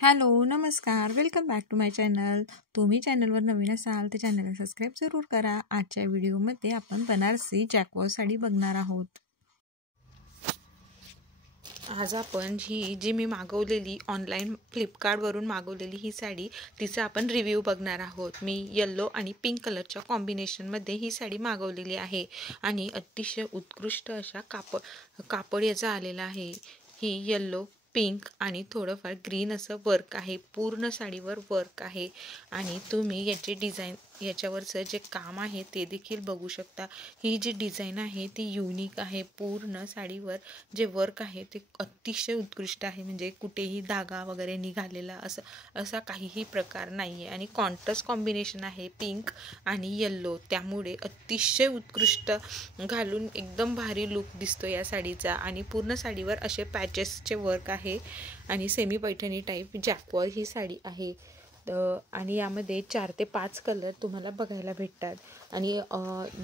Hello नमस्कार, welcome back to my channel. तुम्ही चॅनलवर नवीन असाल तर चॅनलला सबस्क्राईब जरूर करा. आजच्या व्हिडिओमध्ये आपण बनारसी जॅकवॉल साडी बघणार आहोत. आज आपण जी मी मागवलेली ऑनलाईन फ्लिपकार्टवरून मागवलेली ही साडी तिचा आपण रिव्ह्यू बघणार आहोत. मी येल्लो आणि पिंक कलरच्या कॉम्बिनेशनमध्ये ही साडी मागवलेली आहे आणि अतिशय उत्कृष्ट अशा कापड याचा आलेला आहे. ही येल्लो पिंक आणि थोडंफार ग्रीन असं वर्क आहे. पूर्ण साडीवर वर्क आहे आणि तुम्ही याची डिझाईन याच्यावरचं जे काम आहे ते देखील बघू शकता. ही जी डिझाईन आहे ती युनिक आहे. पूर्ण साडीवर जे वर्क आहे ते अतिशय उत्कृष्ट आहे. म्हणजे कुठेही धागा वगैरे निघालेला असा काहीही प्रकार नाही आहे आणि कॉन्ट्रास्ट कॉम्बिनेशन आहे पिंक आणि येल्लो, त्यामुळे अतिशय उत्कृष्ट घालून एकदम भारी लुक दिसतो या साडीचा. आणि पूर्ण साडीवर असे पॅचेसचे वर्क आहे आणि सेमी पैठणी टाईप जॅकवॉल ही साडी आहे. आणि यामध्ये 4 ते 5 कलर तुम्हाला बघायला भेटतात. आणि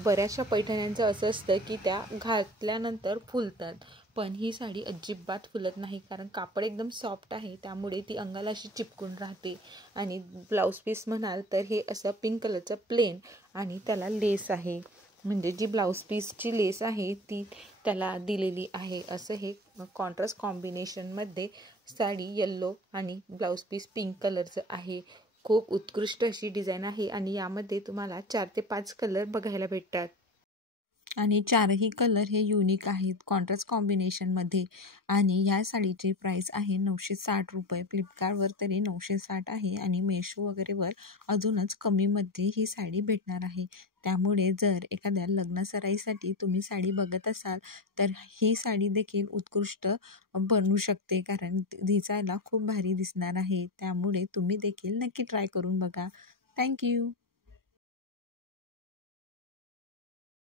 बऱ्याचशा पैठण्यांचं असं असतं की त्या घातल्यानंतर फुलतात, पण ही साडी अजिबात फुलत नाही, कारण कापड एकदम सॉफ्ट आहे, त्यामुळे ती अंगाला अशी चिपकून राहते. आणि ब्लाऊज पीस म्हणाल तर हे असं पिंक कलरचं प्लेन आणि त्याला लेस आहे. म्हणजे जी ब्लाऊज पीसची लेस आहे ती त्याला दिलेली आहे. असं हे कॉन्ट्रास्ट कॉम्बिनेशनमध्ये साडी येल्लो आणि ब्लाऊज पीस पिंक कलरचं आहे. खूप उत्कृष्ट अशी डिझाईन आहे आणि यामध्ये तुम्हाला 4 ते 5 कलर बघायला भेटतात. आणि 4ही कलर हे युनिक आहेत कॉन्ट्रास्ट कॉम्बिनेशनमध्ये. आणि या साडीची प्राईस आहे 960 रुपये. फ्लिपकार्टवर तरी 960 आहे आणि मेशो वगैरेवर अजूनच कमीमध्ये ही साडी भेटणार आहे. त्यामुळे जर एखाद्या लग्नसराईसाठी तुम्ही साडी बघत असाल तर ही साडी देखील उत्कृष्ट बनू शकते, कारण दिसायला खूप भारी दिसणार आहे. त्यामुळे तुम्ही देखील नक्की ट्राय करून बघा. थँक्यू.